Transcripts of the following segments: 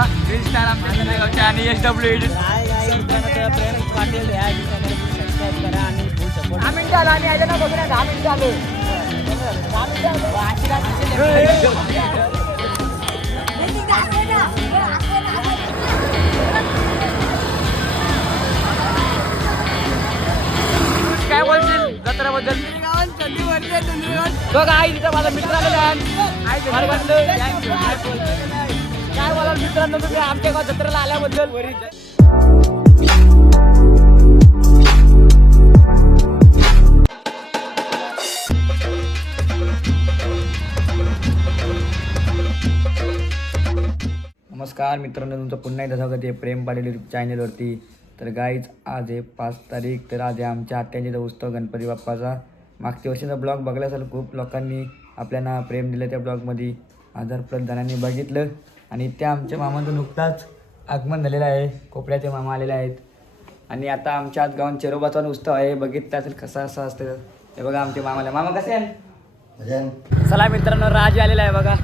बघा green star आमच्या संदेगावचे आणि SW एडिट. प्रेम पाटील या सबस्क्राईब करा आणि फुल सपोर्ट. 10 मिनिटं आलो आणि यायला ना बघू ना 10 मिनिटं आलो. 10 मिनिटं काय बोलशील जत्रेबद्दल? बघा आई तिथं माझा मित्र आलेला आहे. काय बोलाल मित्रांनो तुम्ही आमच्या गाव जत्रेला आल्याबद्दल? नमस्कार मित्रांनो, तुमचं पुन्हा एकदा स्वागत आहे प्रेम पाटील यूट्यूब चॅनलवरती. तर गाईज आज आहे 5 तारीख. तर आज आहे आमच्या आत्यांचा उत्सव गणपती बाप्पाचा. मागच्या वर्षीचा ब्लॉग बघला असेल, खूप लोकांनी आपल्याला प्रेम दिलं त्या ब्लॉगमध्ये. 1000+ जणांनी बघितलं आणि त्या आमच्या मामाचं नुकताच आगमन झालेलं आहे. कोपऱ्याचे मामा आलेले आहेत आणि आता आमच्या आज गावात चेरोबाचा उत्सव आहे. बघितलं असेल कसा असं असतं. हे बघा आमचे मामाला. मामा कसे आहे? चला मित्रांनो, राज आलेला आहे बघा,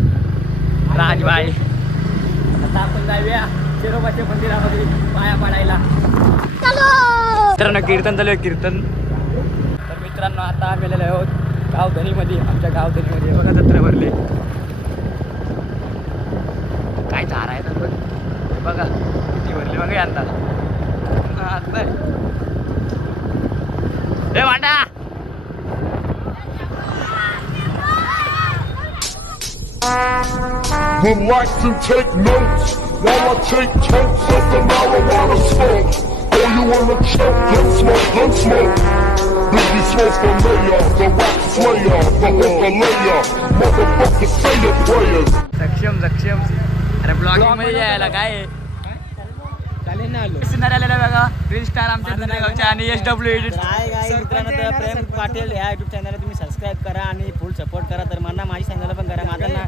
राजबाई. आता आपण जाऊया चेरोबाच्या मंदिरामध्ये पाया पाडायला. मित्रांनो कीर्तन चालू आहे, कीर्तन. तर मित्रांनो आता आम्ही आलेलो आहोत गावधनीमध्ये. आमच्या गावधनीमध्ये बघा जत्रा भरली. काय झाड आहे तर बघा किती भरली बघा यंदा. हे वाटा would like to take notes while I take totes of the marijuana smoke. Oh, you wanna choke? Gun smoke, gun smoke. Biggie smoke the mayor, the rock slayer, the hooker layer. Motherfucker, say your prayers. सक्षम सक्षम. अरे blogging मध्ये यायला काय चालेल ना आलो. Scenery आलेला बघा ग्रीन स्टार आमच्या संदेगावचे आणि SW एडिट. मित्रांनो प्रेम पाटील या युट्यूब चॅनलला तुम्ही सबस्क्राईब करा आणि फुल सपोर्ट करा. तर मला माझी चॅनलला पण करा.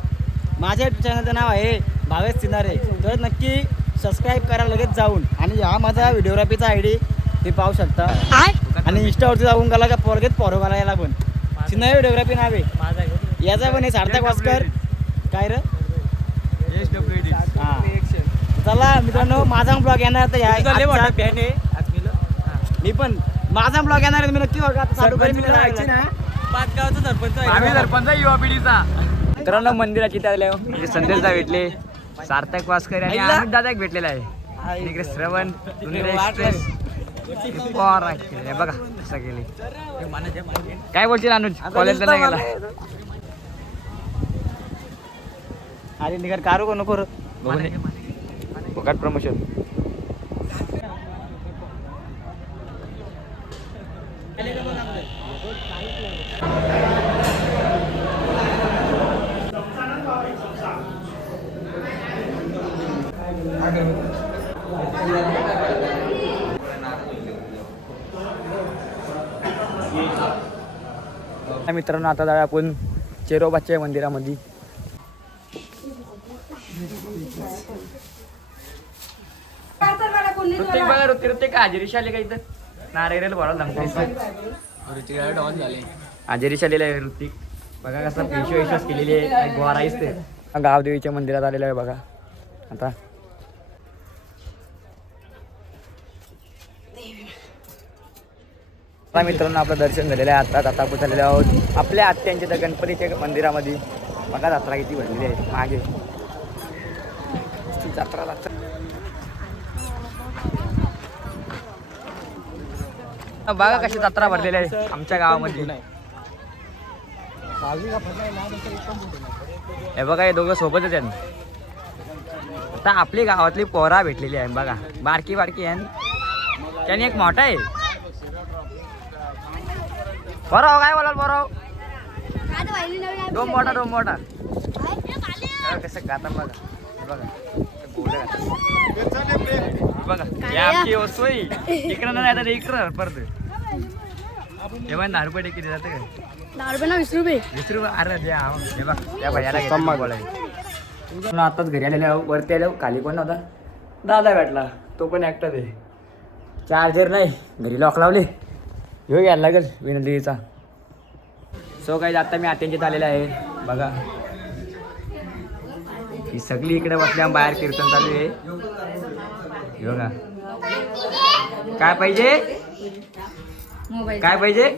माझ्या युट्यूब चॅनलचं नाव आहे भावेश सिनारे. तर नक्की सबस्क्राईब करा लगेच जाऊन. आणि हा माझा व्हिडिओग्राफीचा ID ते पाहू शकता. आणि इंस्टावरती जाऊन गेला का पोरगेत पोरो घालायला पण सिनारे व्हिडिओग्राफी नाव आहे याचा पण आहे. सार्थक वास्कर काय रे SW एडिट. हां चला मित्रांनो, माझा ब्लॉग येणार तर मी पण माझा ब्लॉग येणार तुम्ही नक्की बघा. पाचगावचा सरपंच आम्ही सरपंच युवा पिढीचा. मित्रांनो मंदिराची आल्या म्हणजे संदेशदा भेटले, सार्थक वास्कर आणि अमित दादा एक भेटलेला आहे. इकडे श्रवण एक्सप्रेस बघा कसं गेले. काय बोलशील अनुज? कॉलेजला नाही गेला अरे निघाल कारू को नको फुकट प्रमोशन. मित्रांनो आता जाऊया आपण चेरोबाच्या मंदिरामध्ये. ऋतिक बघा, ऋतिक हाजेरी आले का इथं नारायण बोलायला हाजेरी आलेला आहे ऋतिक. बघा कसं विश्वास केलेली आहे. गोराईस ते गावदेवीच्या मंदिरात आलेलं आहे बघा. आता मित्रांनो आपलं दर्शन झालेलं आहे. आता आपण झालेलो आहोत आपल्या आत्यांच्या त्या गणपतीच्या मंदिरामध्ये. बघा जत्रा किती भरलेली आहे मागे. जत्रा बघा कशी जत्रा भरलेली आहे आमच्या गावामध्ये. हे बघा हे दोघं सोबतच आहेत. आता आपली गावातली पोरा भेटलेली आहे बघा, बारकी बारकी आहे. त्याने एक मोठा आहे बरं. काय बोलाल बरं? दोन मोठा कसं गाता बघा. बघा बघा या आमची वस्तू इकडं नाही आता इकडं परत. तेव्हा 10 रुपये किती जाते काय? 10 रुपये ना 20 रुपये. 20 रुपये. अरे द्या हे बघ त्या भैयाला बोलाय. आताच घरी आलेल्या वरती आल्या. खाली कोण नव्हता, दादा भेटला. तो पण ॲक्टर आहे. चार्जर नाही घरी, लॉक लावले. ह्यो घ्यायला लागेल विनंतीचा. सो काही आता मी आत्यांच्यात आलेला आहे बघा. ही सगळी इकडे बसल्या बाहेर कीर्तन चालू आहे. हे बघा काय पाहिजे काय पाहिजे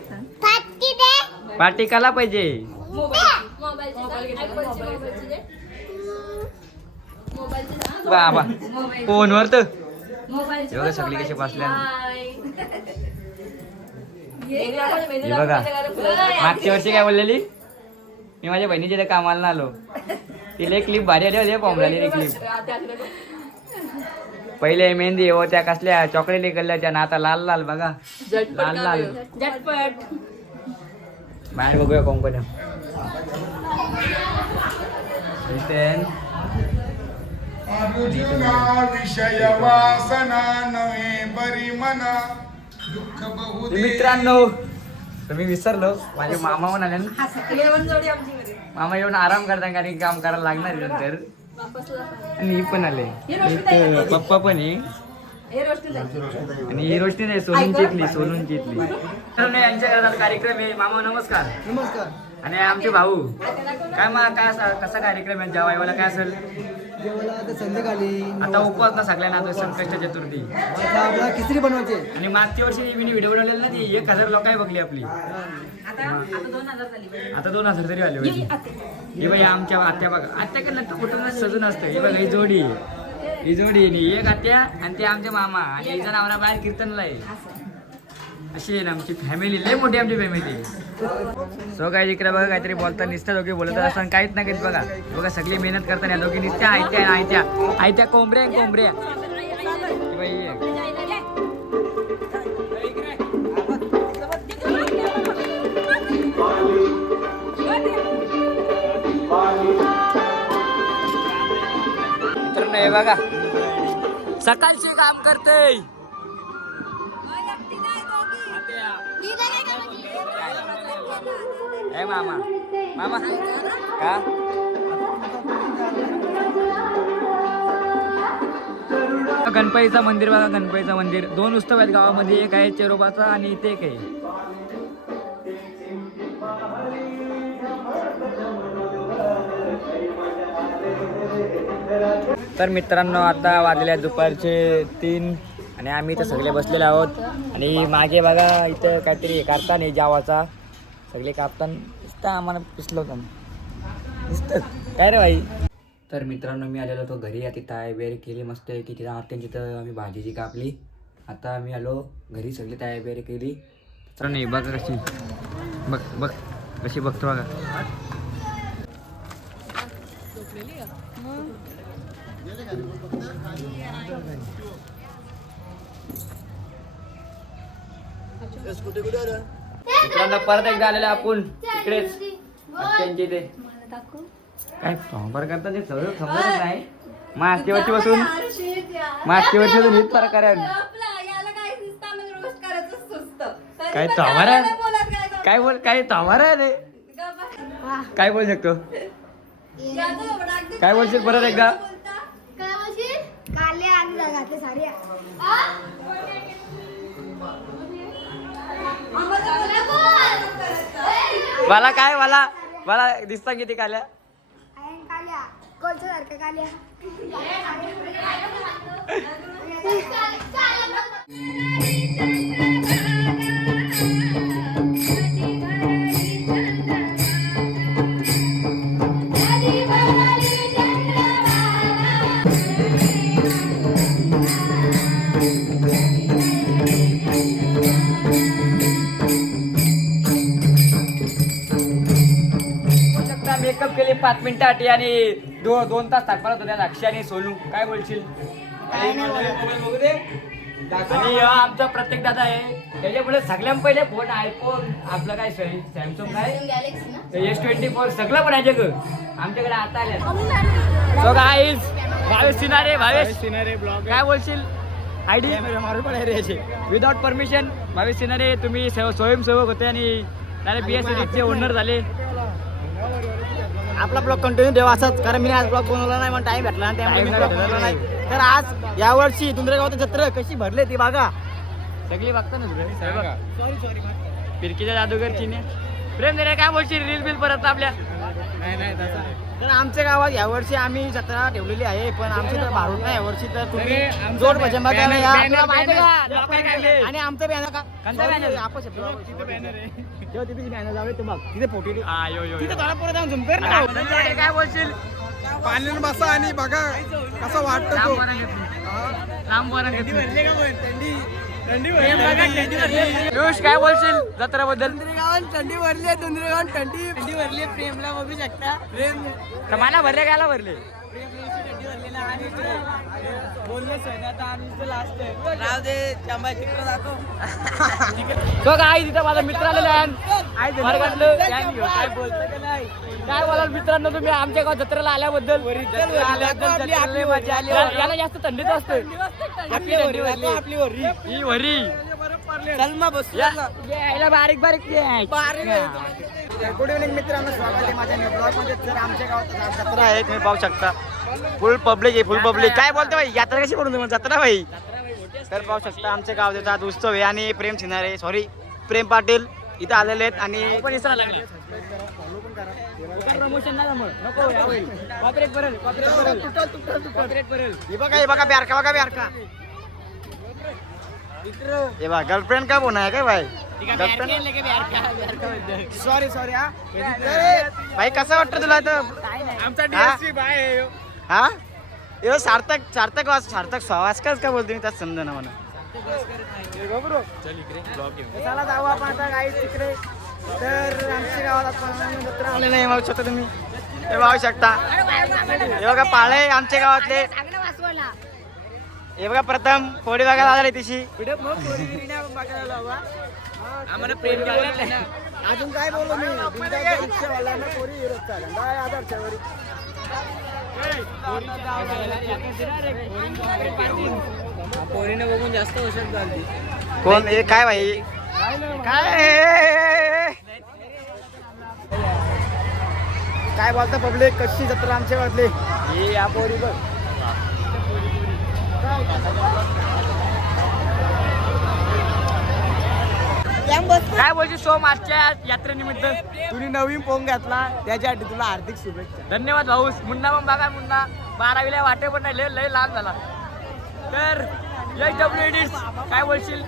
पार्टी काला पाहिजे. बाबा फोनवर तर हे बघा सगळी कशी बसल्या. हे बघा मागच्या वर्षी काय बोललेली मी माझ्या बहिणीच्या कामाला आलो तिला एक क्लिप भारी आली होती बॉम्बलाली क्लिप. पहिले मेहंदी हो त्या कसल्या चॉकलेट इकडल्या त्या आता लाल लाल बघा लाल लाल बाहेर बघूया कोण विषय वासना नव्हे बरी मना दुःख बहु मित्रांनो तुम्ही विसरलो माझे मामा पण आले ना. मामा येऊन आराम करता कारण काम करायला लागणार आहे नंतर. आणि ही पण आले एक पप्पा पण आहे आणि ही रोष्टी नाही सोनूंची इथली सोनूंची इथली. यांच्या घरात कार्यक्रम आहे. मामा नमस्कार. नमस्कार. आणि आमचे भाऊ काय कसा कार्यक्रम आहे जेवायला काय असेल. जेवायला आता संध्याकाळी आता उपवास ना सगळ्यांना आता संकष्ट चतुर्थी आता आपल्याला खिचडी बनवायची आहे. आणि मागच्या वर्षी मी व्हिडिओ बनवलेला ना ती 1000 लोक बघली आपली. आता 2000 तरी आले होते. ही बाई आमच्या आत्या बघा आत्याकडे कुठं सजून असतं. ही बघा ही जोडी एक आत्या आणि ते आमचे मामा आणि हिचा नवरा बाहेर कीर्तनला आहे. अशी आहे ना आमची फॅमिली लय मोठी आमची फॅमिली. सो काय इकडे बघा काहीतरी बोलता निसत्या दोघे बोलत असताना काहीच नाही करीत बघा. बघा सगळी मेहनत करताना दोघी निसत्या आयत्या कोंबऱ्या ही बाई आहे. मित्रांनो हे बघा सकाळचे काम करते. ए मामा का गणपतीचं मंदिर बघा. गणपतीचं मंदिर 2 उत्सव आहेत गावामध्ये. एक आहे चेरोबाचा आणि इथे एक आहे. तर मित्रांनो आता वाजले दुपारचे 3 आणि आम्ही इथे सगळे बसलेले आहोत. आणि मागे बघा इथं काहीतरी काढता नाही जावाचा सगळे कापताना दिसतं आम्हाला पिसलं होतं दिसतं काय रे भाई. तर मित्रांनो मी आलेलो होतो घरी. आता तयारी बियारी केली मस्त की तिथं आत्यांची तर आम्ही भाजीची कापली. आता आम्ही आलो घरी सगळी तयारी बियारी केली. तर नाही बघा कशी बघ कशी बघतो बघा. मित्रांनो परत एकदा आलेलं आपण इकडेच त्यांच्या इथे काय फॉर्मर करतात ते सगळं समजतच नाही. मागच्या वर्षीपासून हीच प्रकार आहे. काय तमारा काय तमारा रे काय बोलू शकतो. काय बोलशील परत एकदा. मला दिसता किती काल्या मेकअप केली 5 मिनिटासाठी आणि 2 तास थांबत होत्या साक्षी आणि सोनू. काय बोलशील. आणि आमचा प्रत्येक दादा आहे त्याच्यामुळे सगळ्यां पहिले फोन आयफोन आपलं काय सॅमसंग काय S24 सगळं पण आहे आमच्याकडे आता आल्या. So guys Bhavesh scenario blog काय बोलशील. ID without permission Bhavesh scenario तुम्ही स्वयंसेवक होते आणि BS ओनर झाले. आपला ब्लॉग कंटिन्यू ठेवा असंच कारण मी आज ब्लॉग बनवला नाही मला टाइम भेटला नाही. तर आज यावर्षी दुंदरेगाव जत्रा कशी भरले ती बघा सगळी बघता ना सॉरी फिरकीच्या जादूगर चिने प्रेम दे काय बोलशील रील बिल परत आपल्या. नाही तर आमच्या गावात यावर्षी आम्ही जत्रा ठेवलेली आहे, पण आमची तर भारूड नाही यावर्षी, तर तुम्ही जोड भजन बघायला या. तुला माहिती आहे का? आणि आमचं बॅनर का आपण तिथे बॅनर आहे, तेव्हा तिथे बॅनर जावे तू बघ तिथे फोटो तिथे थोडा पुढे जाऊन झुम कर ना. काय बोलशील? पाण्यात बसा आणि बघा कसं वाटतं तो. पियुष काय बोलशील जत्राबद्दल? थंडी भरली, दुंदरेगाव थंडी भरली. प्रेमला बघू शकता. प्रेम तर मला भरले गायला भरले. तो काय तिथं माझा मित्र आलेला आहे वर्गातलं. काय बोलाल मित्रांनो तुम्ही आमच्या गावात जत्रेला आल्याबद्दल? याला जास्त थंडीच असते. आपली वरी ही वरी यायला बारीक बारीक गुड इव्हनिंग मित्रांनो, स्वागत आहे माझ्या ब्लॉग मध्ये. तर आमच्या गावात जत्रा आहे, तुम्ही पाहू शकता. फुल पब्लिक आहे, फुल पब्लिक. काय बोलतो भाई, यात्रा कशी पडून तुम्ही जत्रा भाई? तर पाहू शकता आमच्या गावाचा आज उत्सव आहे आणि प्रेम सिनारे सॉरी प्रेम पाटील इथं आलेले आहेत आणि पण इसरा लागला. प्रमोशन नाही जमत, नको यावेळी कॉपरेट करेल, कॉपरेट करेल. हे बघा ब्यारका, बघा ब्यारका. हे बघा गर्लफ्रेंड का बोना है काय भाई? सॉरी हा भाई, कसं वाटतं तुला इथं? आमचा DSP बाय हा एवढं सार्थक स्वास का बोलतो मी त्यात समजा ना मला. चला जाऊ आपण आता काही तिकडे. तर आमच्या गावात आपण जत्रा आलेलं आहे, पाहू शकता तुम्ही. हे पाहू शकता, हे बघा पाळे आमच्या गावातले. हे बघा प्रथम फोडी बघायला आले तिशी. अजून काय बोलू मी? पोरीने बघून जास्त औषध झाली. कोण हे काय भाई काय बोलता पब्लिक? कशी जत्रा आमच्या गावातली? हे या पोरी बघ. काय बोलची सोम आजच्या यात्रेनिमित्त तुम्ही नवीन फोन घातला त्याच्यासाठी तुला हार्दिक शुभेच्छा. धन्यवाद भाऊस. मुन्ना मग बघा, मुन्ना 12वीला वाटे पण नाही, लय लहान झाला. तर एच काय बोलशील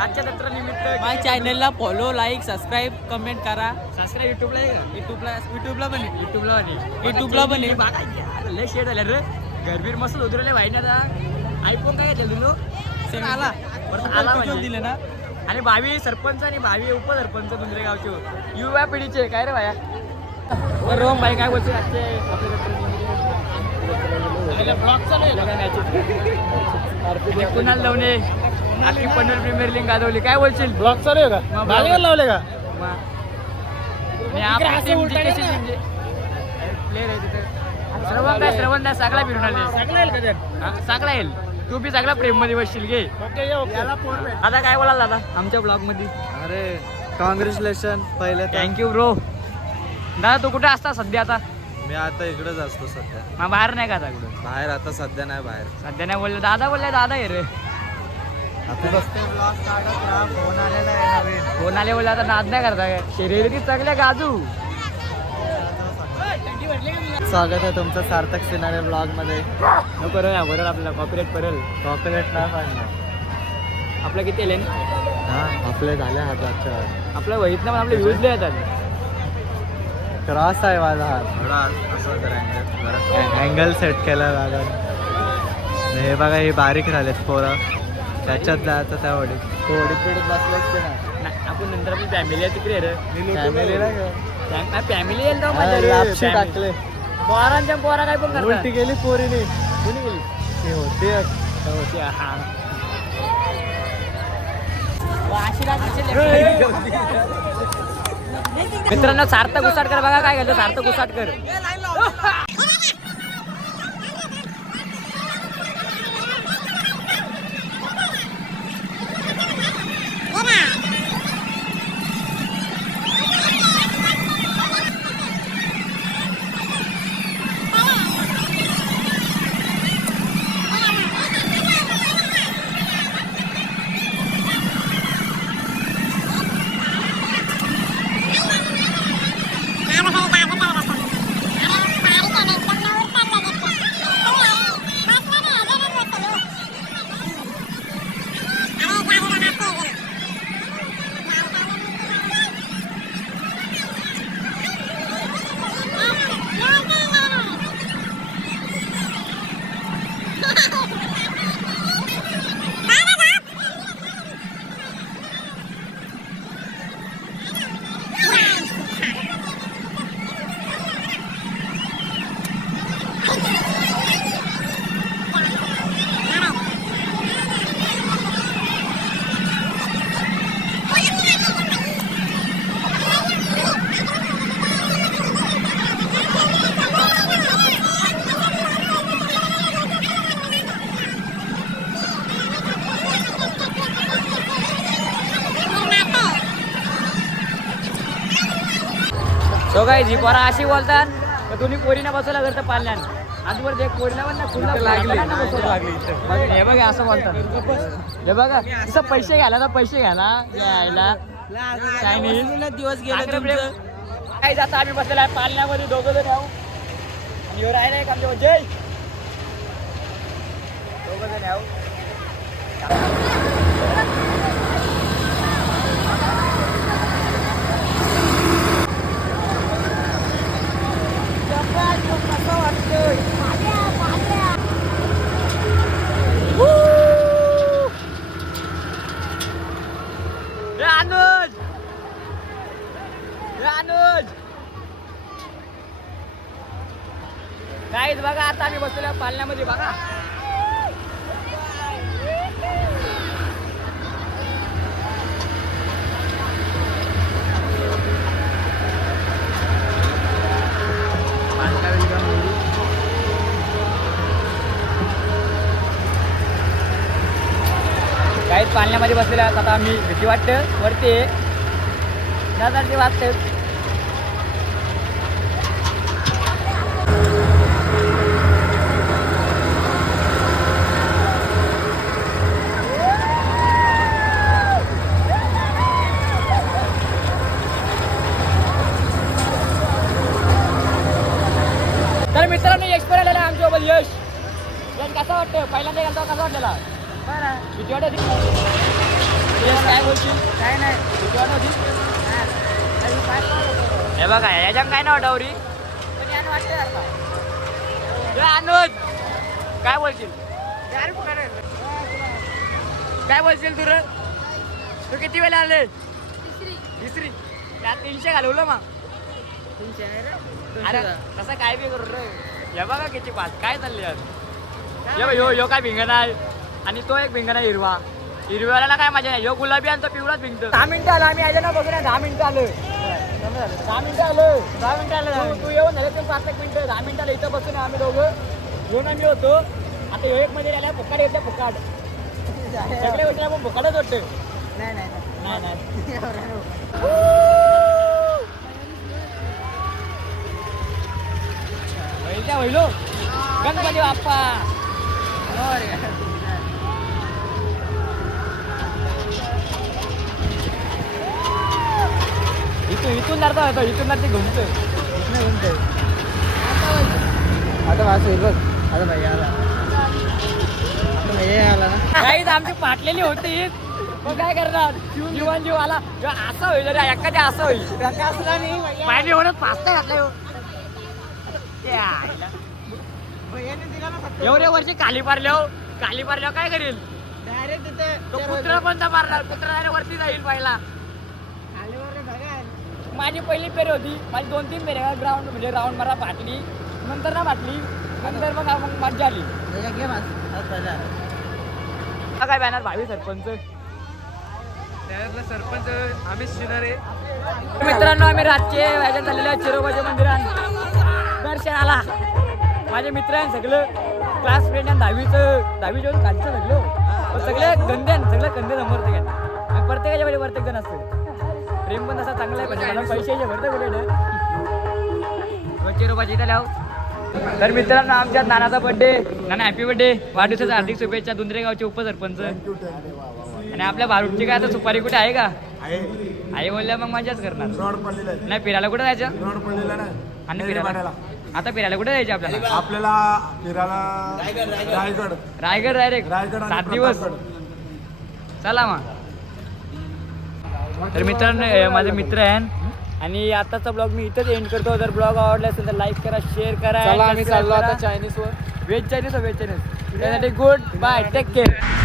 आजच्या जत्रेनिमित्त? माझ्या चॅनलला फॉलो, लाईक, सबस्क्राईब, कमेंट करा. सबस्क्राईब युट्यूबला आहे का? युट्यूबला पण आहे. युट्यूबला पण आहे. बघा लय शेड झाल्या रे, घरबीर मस्त उतरले भाई. आता आयफोन काय घेतलं तुला? आला म्हणजे दिलं ना. आणि 22 सरपंच आणि 22 उपसरपंच दुसरे गावचे होते, युवा पिढीचे. काय रे भाया? रोम भाई काय बोलते आजचे आपल्या कुणाल लावणे आखी पंढर प्रीमियर लीग गाजवली. काय बोलशील? ब्लॉग चालू आहे का? बालीवर लावले का? प्लेअर आहे तिथे. श्रवण काय सगळा फिरून आले. सगळा येईल. तू बी सगळा प्रेम मध्ये बसशील घे. आता काय बोलाल दादा आमच्या ब्लॉग मध्ये? अरे कॉंग्रॅच्युलेशन पहिले. Thank you bro. दादा तू कुठे असता सध्या? आता मी आता इकडेच असतो सध्या. मग बाहेर नाही का आता कुठं? बाहेर आता सध्या नाही बाहेर. सध्या नाही बोलले दादा, बोलले दादा ये रे. फोन आलेला आहे नवीन. फोन आले बोलले आता नाद नाही करता काय? शरीर चांगल्या गाजू. स्वागत आहे तुमचं सार्थक सिनारे ब्लॉग मध्ये. नको रे बरोबर आपल्याला कॉपरेट करेल. चॉकलेट नाही पाडणार. आपलं किती येईल? हा आपले झाले हाताच्या. आपलं वहीत ना पण आपले व्ह्यूज लय येतात. क्रॉस आहे माझा हात. असं करायचं अँगल सेट केला लागल. हे बघा हे बारीक राहिलेत पोरं, त्याच्यात जायचं त्या वडीत पिढीत बसलंच ते नाही. आपण नंतर आपली फॅमिली आहे तिकडे रे. फॅमिलीला फॅमिली येईल ना टाकले. पोरांच्या पोरा काय पण उलटी गेली पोरीने. कोणी गेली? ते होते मित्रांनो सार्थक उसाटकर बघा काय घालतो. सार्थक उसाटकर हो काय जी पोरा अशी बोलतात तर तुम्ही पोरीने बसवला घर तर पाल्यान आजवर जे पोरीला पण ना कुठला लागली हे बघा असं बोलतात हे बघा तसं पैसे घ्यायला ना पैसे घ्यायला यायला चायनीज दिवस गेले काय जाता आम्ही बसलेला आहे पालण्यामध्ये दोघं जण आहो आणि ह्यो राहिला एक आमच्या जय दोघं जण आहो काहीच बघा आता आम्ही बसलेल्या पालण्यामध्ये बघा काहीच पालण्यामध्ये बसलेल्या आता आम्ही भीती वाटतं वरती त्यासाठी वाटतं तर मित्रांनो एक्सपोर आलेला आमच्यासोबत यश कसं वाटतं पहिल्यांदा गेला कसं वाटलेला किती वाटत यश काय बोलशील काय नाही किती वाटत होती हे बघा याच्या काय ना वाटावरी अनुज काय बोलशील काय बोलशील तू किती वेळा आले तिसरी त्यात 300 घालवलं मग अरे तसं काय बी करू रे हे बघा किती पाच काय चालले ह्यो काय भिंगण आहे आणि तो एक भिंगण आहे हिरव्याला काय मजा नाही ह्यो गुलाबी आणि तो पिवळाच भिंगतो 10 मिनिटं आलं आम्ही आले ना बघू ना 10 मिनिटं आलं 10 मिनिटं आलं तू येऊन झाले ते 5-1 मिनिटं 10 मिनिटं आलं इथं बसून आम्ही दोघं घेऊन आम्ही होतो आता ह्यो एक मध्ये आला फुकाड येते फुकाड सगळे भेटला मग फुकाडच वाटतं नाही होईल गणपती बाप्पा इथून जाता होतो इथून ते घुमतोय आता वाचू बघ आता भाई आला काहीच आमची पाटलेली होती मग काय करणार जीव आला असं होईल रे एखाद्या असं होईल पाणी म्हणून पास्ता घातला एवढ्या वर्षी खाली पारल्या काय करेल तो कुत्रा पण मारणार कुत्रा वरती जाईल पहिला माझी पहिली फेरी होती माझी 2-3 फेऱ्या ग्राउंड म्हणजे राऊंड मारा फाटली नंतर ना फाटली नंतर मग मजा आली काय बॅनर भावी सरपंच आम्हीच शिणार आहे मित्रांनो आम्ही रातचे व्याजात झालेल्या चिरोबाच्या मंदिरात दर्शनाला माझे मित्र आहे सगळं क्लास फ्रेंड आणि दहावी जेवण खालचं सगळे गंदे कंदे समोर आणि प्रत्येकाच्या वेळी प्रत्येक जण असतो प्रेम पण तसा चांगला आहे म्हणजे मला पैशाचे भरतं कुठे चिरोबाची इथं लाव तर मित्रांनो आमच्या नानाचा बर्थडे नाना हॅपी बर्थडे वाढदिवसाच्या हार्दिक शुभेच्छा दुंद्रेगावचे उपसरपंच आणि आपल्या भारूटची काय आता सुपारी कुठे आहे का आई बोलल्या मग मजाच करणार नाही फिरायला कुठे जायचं आणि फिरायला आता फिरायला कुठे जायचं आपल्याला फिरायला रायगड डायरेक्ट 7 दिवस चला मग तर मित्रांनो माझे मित्र आहे आणि आताचा ब्लॉग मी इथंच एंड करतो जर ब्लॉग आवडला असेल तर लाईक करा शेअर करा आम्ही चाललो आता चायनीजवर व्हेज चायनीज त्यासाठी गुड बाय टेक केअर